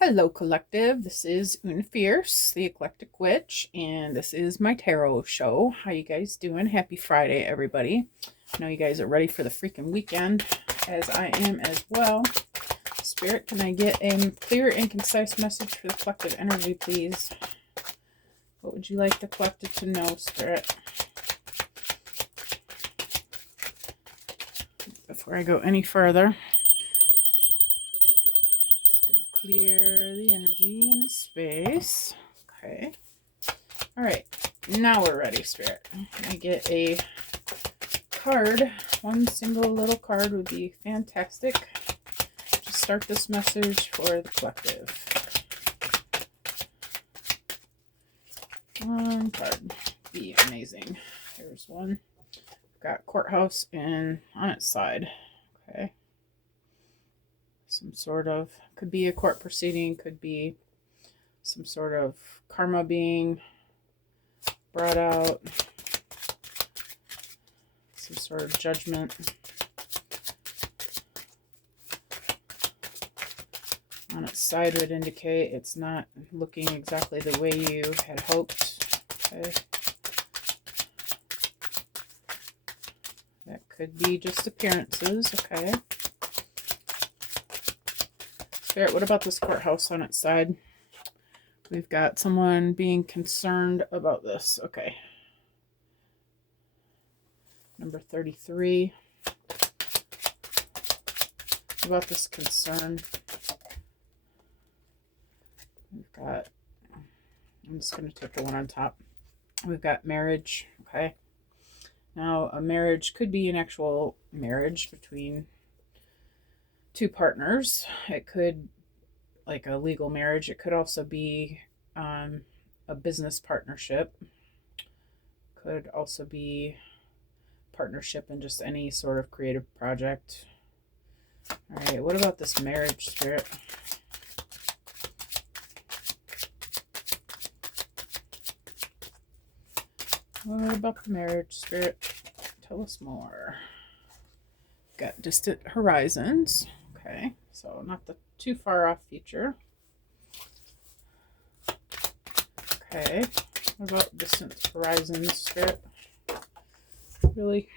Hello, Collective. This is Una Fierce, the Eclectic Witch, and this is my tarot show. How you guys doing? Happy Friday, everybody. I know you guys are ready for the freaking weekend, as I am as well. Spirit, can I get a clear and concise message for the collective energy, please? What would you like the collective to know, Spirit? Before I go any further, clear the energy in space. Okay. All right. Now we're ready, Spirit. I get a card. One single little card would be fantastic to start this message for the collective. One card. Be amazing. There's one. Got courthouse and on its side. Okay. Some sort of, could be a court proceeding, could be some sort of karma being brought out, some sort of judgment. On its side would indicate it's not looking exactly the way you had hoped. Okay. That could be just appearances. Okay. Spirit, what about this courthouse on its side? We've got someone being concerned about this. Okay. Number 33. About this concern. We've got, I'm just going to take the one on top. We've got marriage. Okay. Now, a marriage could be an actual marriage between two partners. It could, like a legal marriage. It could also be a business partnership. Could also be partnership in just any sort of creative project. All right, what about this marriage, Spirit? What about the marriage, Spirit? Tell us more. Got distant horizons. Okay, so not the too far off future. Okay, what about distant horizons, Spirit? Really?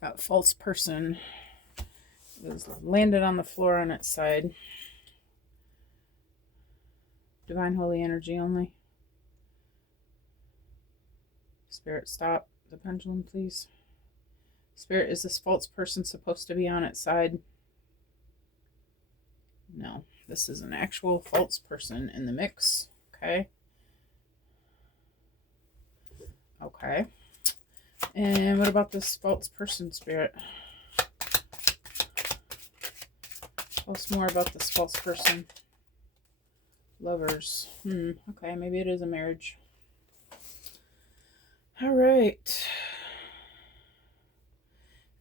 Got false person. It was landed on the floor on its side. Divine holy energy only. Spirit, stop the pendulum, please. Spirit, is this false person supposed to be on its side? No, this is an actual false person in the mix. Okay. Okay. And what about this false person, Spirit? Tell us more about this false person. Lovers. Okay, maybe it is a marriage. All right.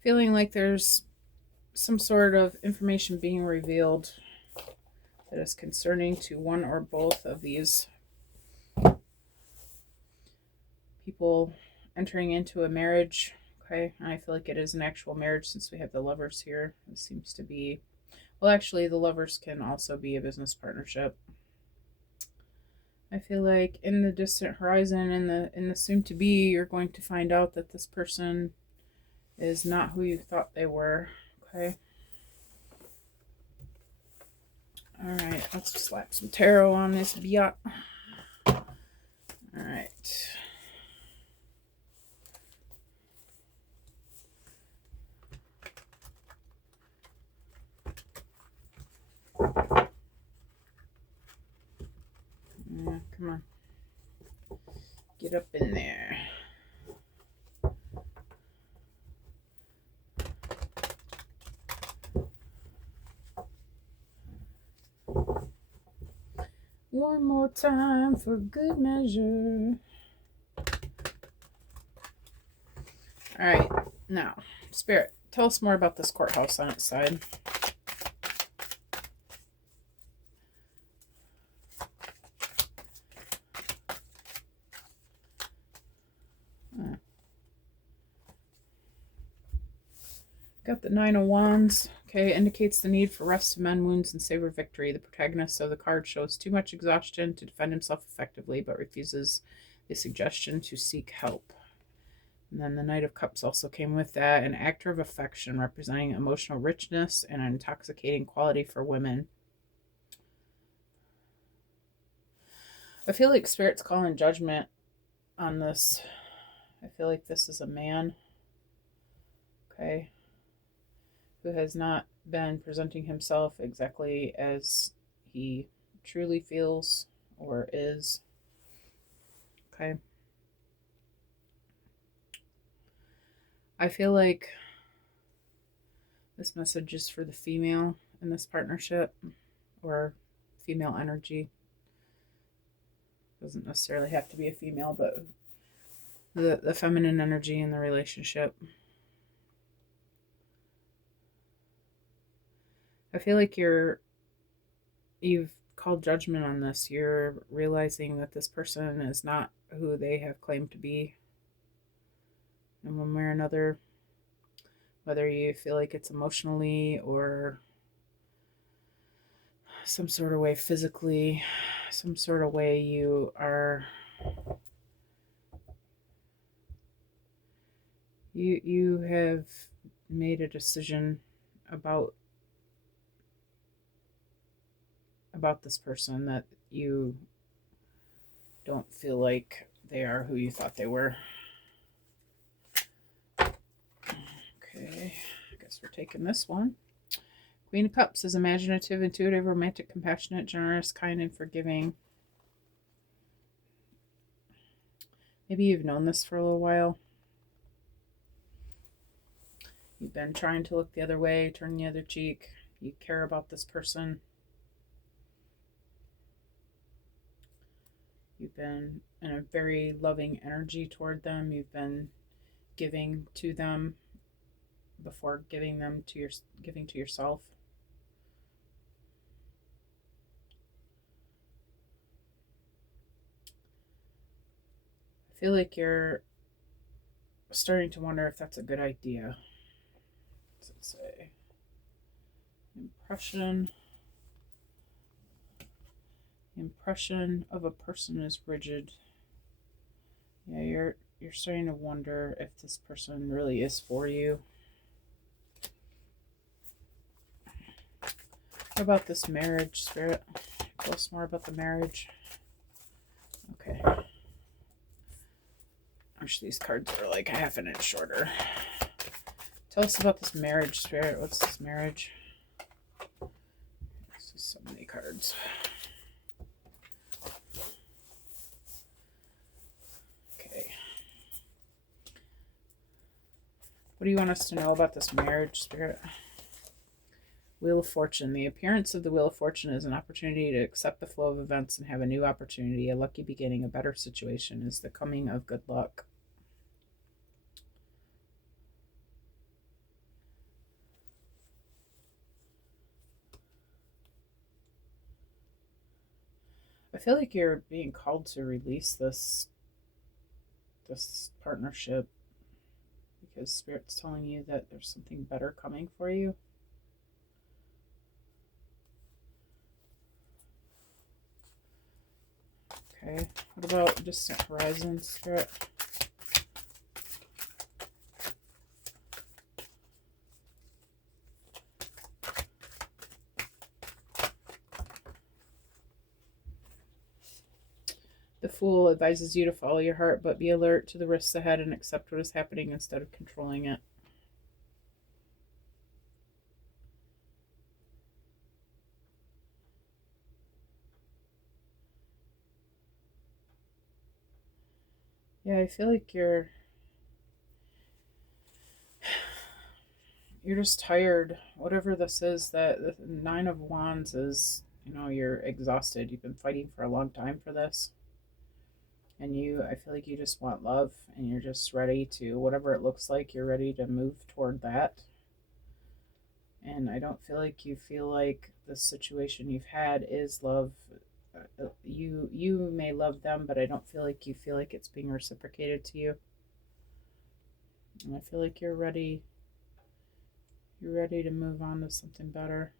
Feeling like there's some sort of information being revealed that is concerning to one or both of these people entering into a marriage. Okay, I feel like it is an actual marriage since we have the lovers here. It seems to be, well, actually the lovers can also be a business partnership. I feel like in the distant horizon, in the soon to be, you're going to find out that this person is not who you thought they were. Okay. All right, let's slap some tarot on this biot. All right. Yeah, come on. Get up in there. One more time for good measure. All right, now, Spirit, tell us more about this courthouse on its side. Got the Nine of Wands. Okay, indicates the need for rest to mend wounds and savor victory. The protagonist of the card shows too much exhaustion to defend himself effectively, but refuses the suggestion to seek help. And then the Knight of Cups also came with that, an actor of affection representing emotional richness and an intoxicating quality for women. I feel like Spirit's calling judgment on this. I feel like this is a man, okay, who has not been presenting himself exactly as he truly feels or is. Okay. I feel like this message is for the female in this partnership, or female energy. Doesn't necessarily have to be a female, but the feminine energy in the relationship. I feel like you've called judgment on this. You're realizing that this person is not who they have claimed to be in one way or another, whether you feel like it's emotionally or some sort of way physically, some sort of way you have made a decision about this person that you don't feel like they are who you thought they were. Okay, I guess we're taking this one. Queen of Cups is imaginative, intuitive, romantic, compassionate, generous, kind, and forgiving. Maybe you've known this for a little while. You've been trying to look the other way, turn the other cheek. You care about this person. You've been in a very loving energy toward them. You've been giving to them before giving to yourself. I feel like you're starting to wonder if that's a good idea. What does it say? Impression. The impression of a person is rigid. Yeah, you're starting to wonder if this person really is for you. What about this marriage, Spirit? Tell us more about the marriage. Okay. Actually, these cards are like a half an inch shorter. Tell us about this marriage, Spirit. What's this marriage? This is so many cards. Okay. What do you want us to know about this marriage, Spirit? Wheel of Fortune. The appearance of the Wheel of Fortune is an opportunity to accept the flow of events and have a new opportunity, a lucky beginning, a better situation is the coming of good luck. I feel like you're being called to release this partnership because Spirit's telling you that there's something better coming for you. Okay, what about distant horizons, Spirit? The Fool advises you to follow your heart, but be alert to the risks ahead and accept what is happening instead of controlling it. Yeah, I feel like you're just tired. Whatever this is, that the Nine of Wands is, you're exhausted. You've been fighting for a long time for this. And I feel like you just want love and you're just ready to, whatever it looks like, you're ready to move toward that. And I don't feel like you feel like the situation you've had is love. You may love them, but I don't feel like you feel like it's being reciprocated to you. And I feel like you're ready You're ready to move on to something better,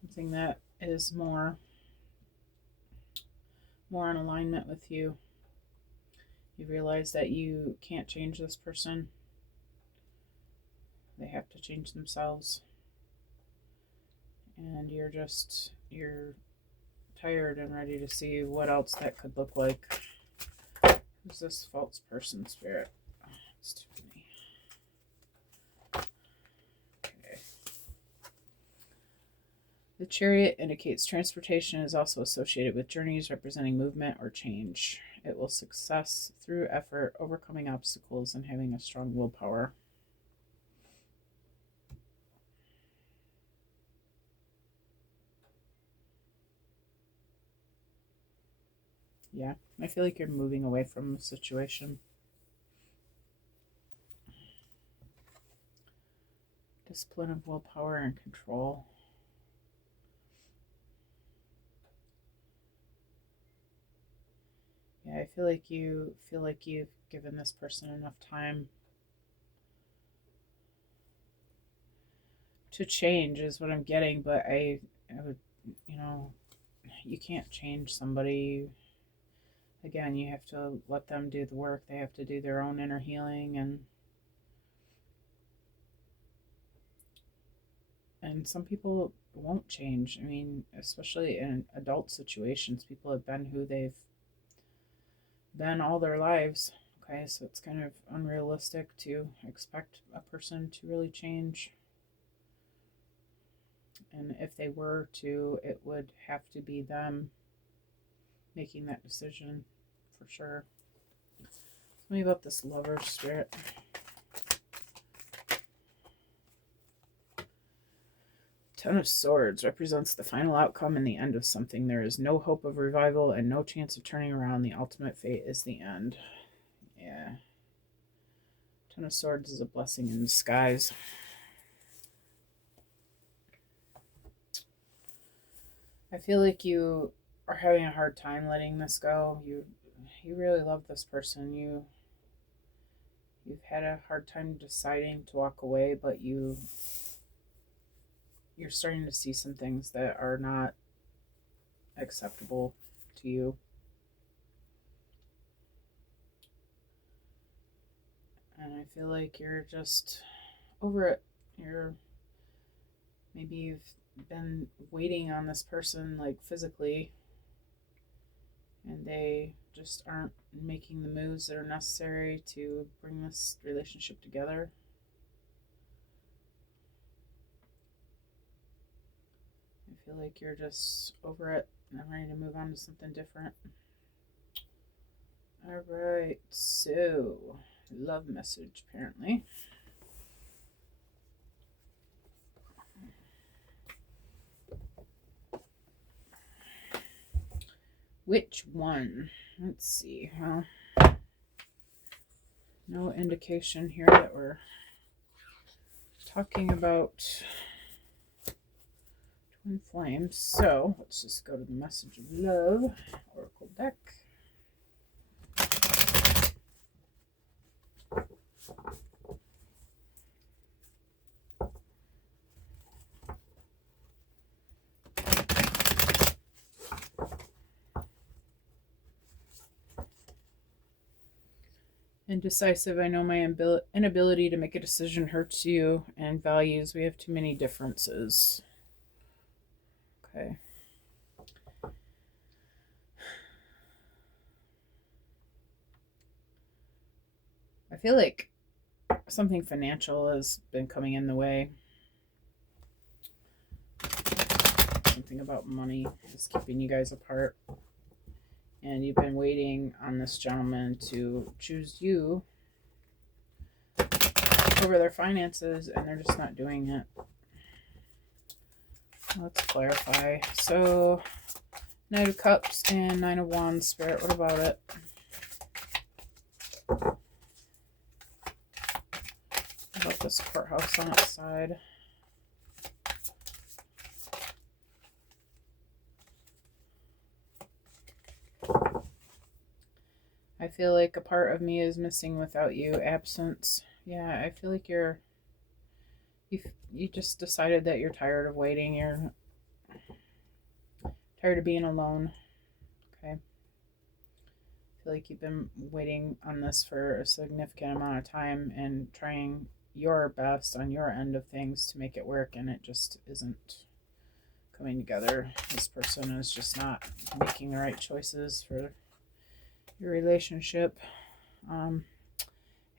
something that is more in alignment with you. You realize that you can't change this person. They have to change themselves. And you're tired and ready to see what else that could look like. Who's this false person, Spirit? Oh, it's too many. Okay. The Chariot indicates transportation is also associated with journeys representing movement or change. It will success through effort, overcoming obstacles, and having a strong willpower. Yeah, I feel like you're moving away from the situation. Discipline of willpower and control. Yeah, I feel like you've given this person enough time to change is what I'm getting, but I would, you can't change somebody. Again, you have to let them do the work. They have to do their own inner healing, and some people won't change. I mean, especially in adult situations, people have been who they've been all their lives. Okay, so it's kind of unrealistic to expect a person to really change. And if they were to, it would have to be them making that decision for sure. Tell me about this Lover, Spirit. Ten of Swords represents the final outcome and the end of something. There is no hope of revival and no chance of turning around. The ultimate fate is the end. Yeah. Ten of Swords is a blessing in disguise. I feel like you are having a hard time letting this go. You really love this person. You've had a hard time deciding to walk away, but you're starting to see some things that are not acceptable to you. And I feel like you're just over it. Maybe you've been waiting on this person, like physically, and they just aren't making the moves that are necessary to bring this relationship together. I feel like you're just over it and ready to move on to something different. All right, so love message apparently. Which one? Let's see. Well, no indication here that we're talking about twin flames. So let's just go to the message of love oracle deck. Indecisive. I know my inability to make a decision hurts you, and values. We have too many differences. Okay. I feel like something financial has been coming in the way. Something about money is keeping you guys apart. And you've been waiting on this gentleman to choose you over their finances, and they're just not doing it. Let's clarify. So, Knight of Cups and Nine of Wands, Spirit, what about it? What about this courthouse on its side? I feel like a part of me is missing without you. Absence. Yeah, I feel like you're You just decided that you're tired of waiting. You're tired of being alone. Okay. I feel like you've been waiting on this for a significant amount of time and trying your best on your end of things to make it work, and it just isn't coming together. This person is just not making the right choices for your relationship.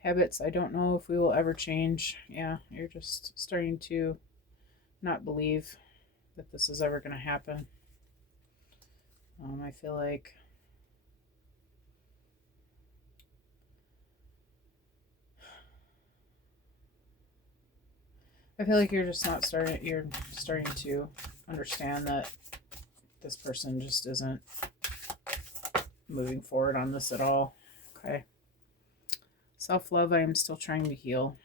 Habits, I don't know if we will ever change. Yeah, you're just starting to not believe that this is ever going to happen. I feel like you're just not starting. You're starting to understand that this person just isn't moving forward on this at all. Okay. Self-love, I am still trying to heal.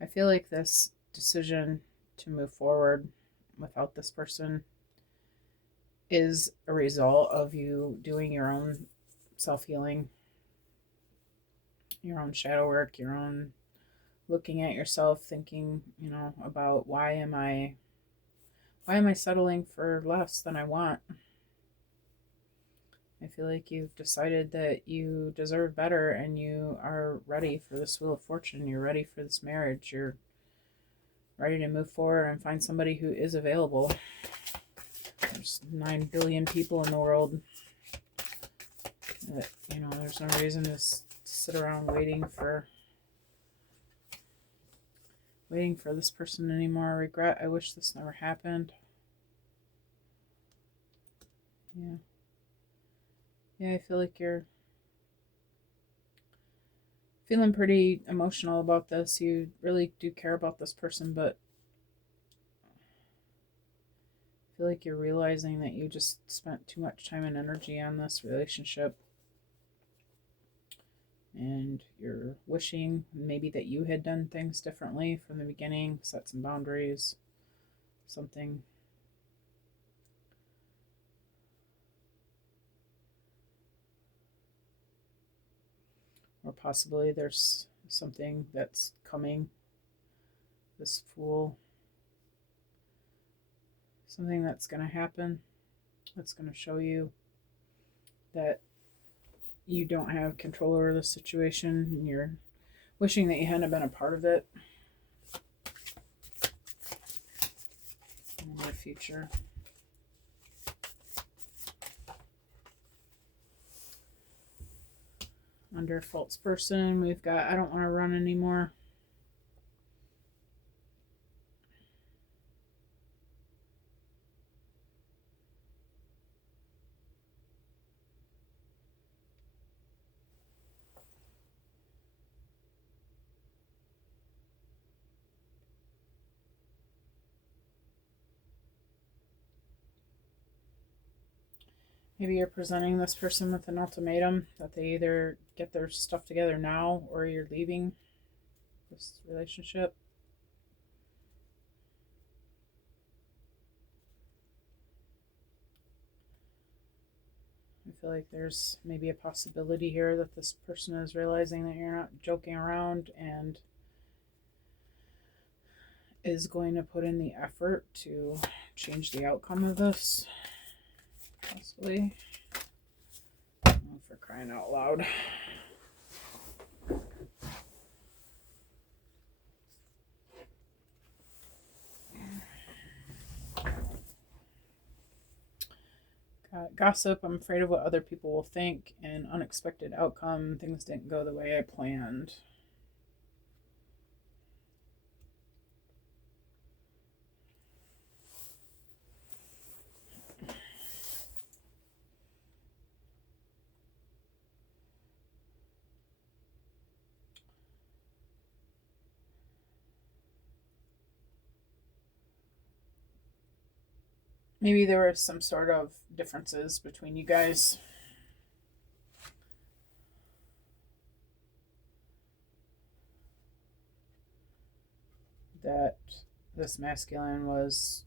I feel like this decision to move forward without this person is a result of you doing your own self-healing, your own shadow work, your own looking at yourself, thinking, about why am I settling for less than I want? I feel like you've decided that you deserve better and you are ready for this Wheel of Fortune. You're ready for this marriage. You're ready to move forward and find somebody who is available. There's 9 billion people in the world. There's no reason to sit around waiting for this person anymore. Regret, I wish this never happened. Yeah. Yeah, I feel like you're feeling pretty emotional about this. You really do care about this person, but I feel like you're realizing that you just spent too much time and energy on this relationship. And you're wishing maybe that you had done things differently from the beginning, set some boundaries, something. Or possibly there's something that's coming, this Fool, something that's going to happen, that's going to show you that you don't have control over the situation and you're wishing that you hadn't been a part of it in the future. Under false person, we've got I don't want to run anymore. Maybe you're presenting this person with an ultimatum that they either get their stuff together now or you're leaving this relationship. I feel like there's maybe a possibility here that this person is realizing that you're not joking around and is going to put in the effort to change the outcome of this. Possibly. Oh, for crying out loud. Gossip, I'm afraid of what other people will think, and unexpected outcome, things didn't go the way I planned. Maybe there were some sort of differences between you guys. That this masculine was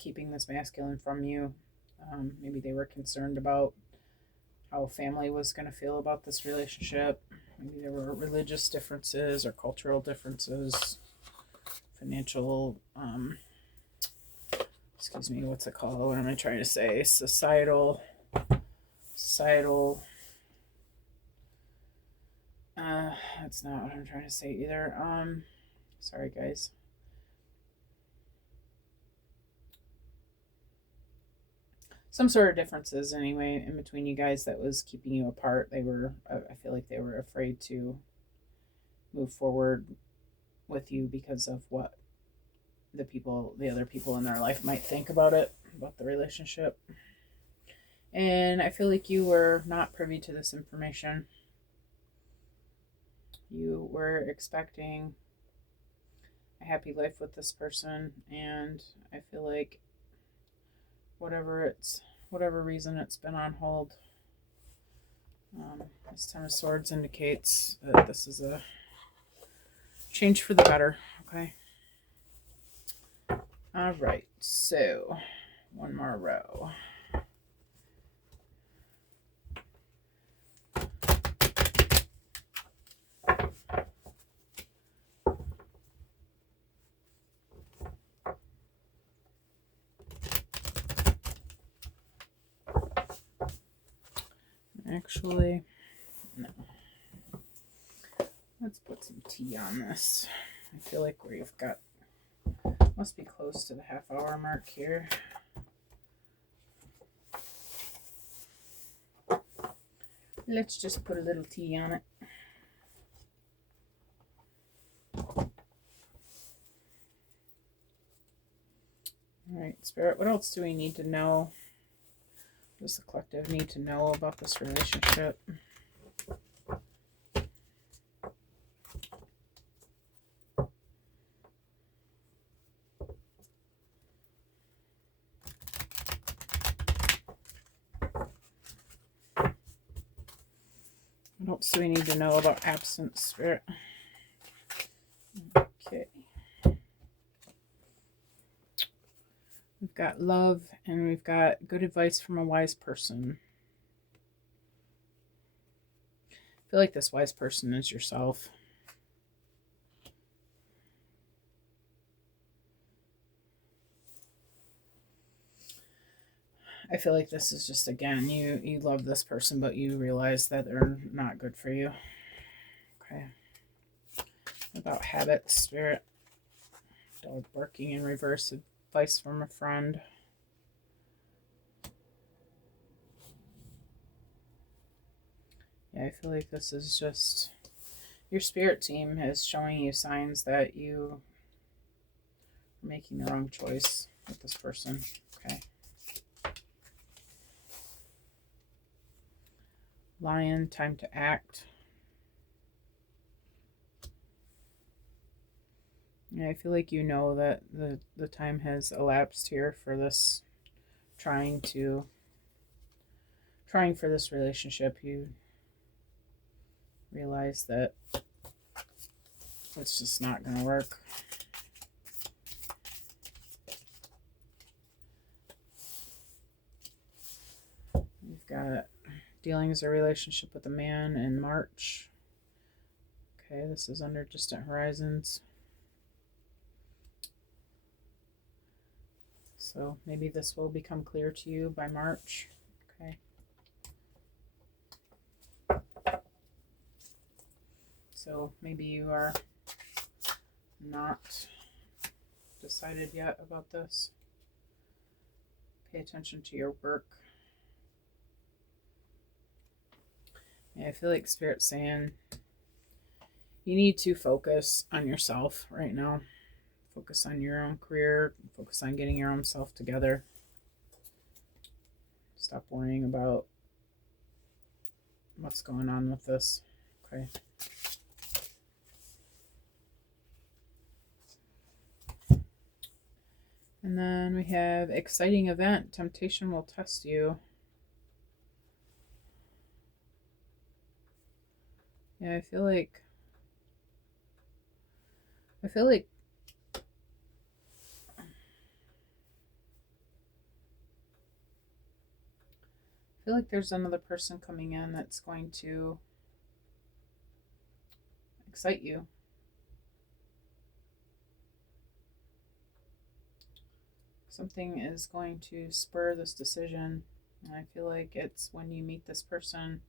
keeping this masculine from you. Maybe they were concerned about how family was going to feel about this relationship. Maybe there were religious differences or cultural differences, financial, excuse me, what's it called? What am I trying to say? Societal, that's not what I'm trying to say either. Sorry guys. Some sort of differences anyway in between you guys that was keeping you apart. I feel like they were afraid to move forward with you because of what the other people in their life might think about it, about the relationship. And I feel like you were not privy to this information. You were expecting a happy life with this person, and I feel like whatever reason it's been on hold. This Ten of Swords indicates that this is a change for the better. Okay. All right. So, one more row. Actually, no. Let's put some tea on this. I feel like we've got, must be close to the half-hour mark here. Let's just put a little tea on it. All right, Spirit, what else do we need to know? Does the collective need to know about this relationship? What else do we need to know about absence, Spirit? Okay. We've got love, and we've got good advice from a wise person. I feel like this wise person is yourself. I feel like this is just, again, you love this person, but you realize that they're not good for you. Okay. About habits, Spirit. Dog barking in reverse, advice from a friend. Yeah, I feel like this is just, your spirit team is showing you signs that you are making the wrong choice with this person. Okay. Lion, time to act. Yeah, I feel like you know that the time has elapsed here for this trying for this relationship. You realize that it's just not going to work. You've got dealings or relationship with a man in March. Okay, this is under distant horizons. So maybe this will become clear to you by March. Okay. So maybe you are not decided yet about this. Pay attention to your work. Yeah, I feel like Spirit's saying you need to focus on yourself right now. Focus on your own career. Focus on getting your own self together. Stop worrying about what's going on with this. Okay. And then we have exciting event. Temptation will test you. Yeah, I feel like there's another person coming in that's going to excite you. Something is going to spur this decision. And I feel like it's when you meet this person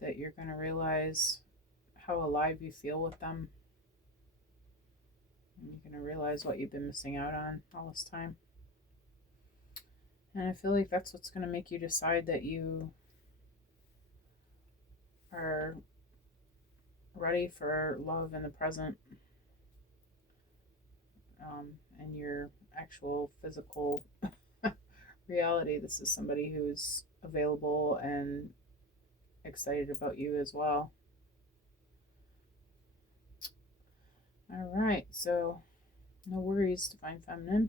that you're going to realize how alive you feel with them. And you're going to realize what you've been missing out on all this time. And I feel like that's what's going to make you decide that you are ready for love in the present, and your actual physical reality. This is somebody who's available and excited about you as well. All right, so no worries, Divine Feminine.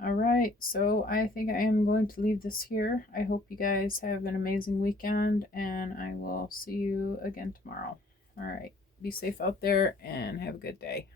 All right, so I think I am going to leave this here. I hope you guys have an amazing weekend, and I will see you again tomorrow. All right, be safe out there and have a good day.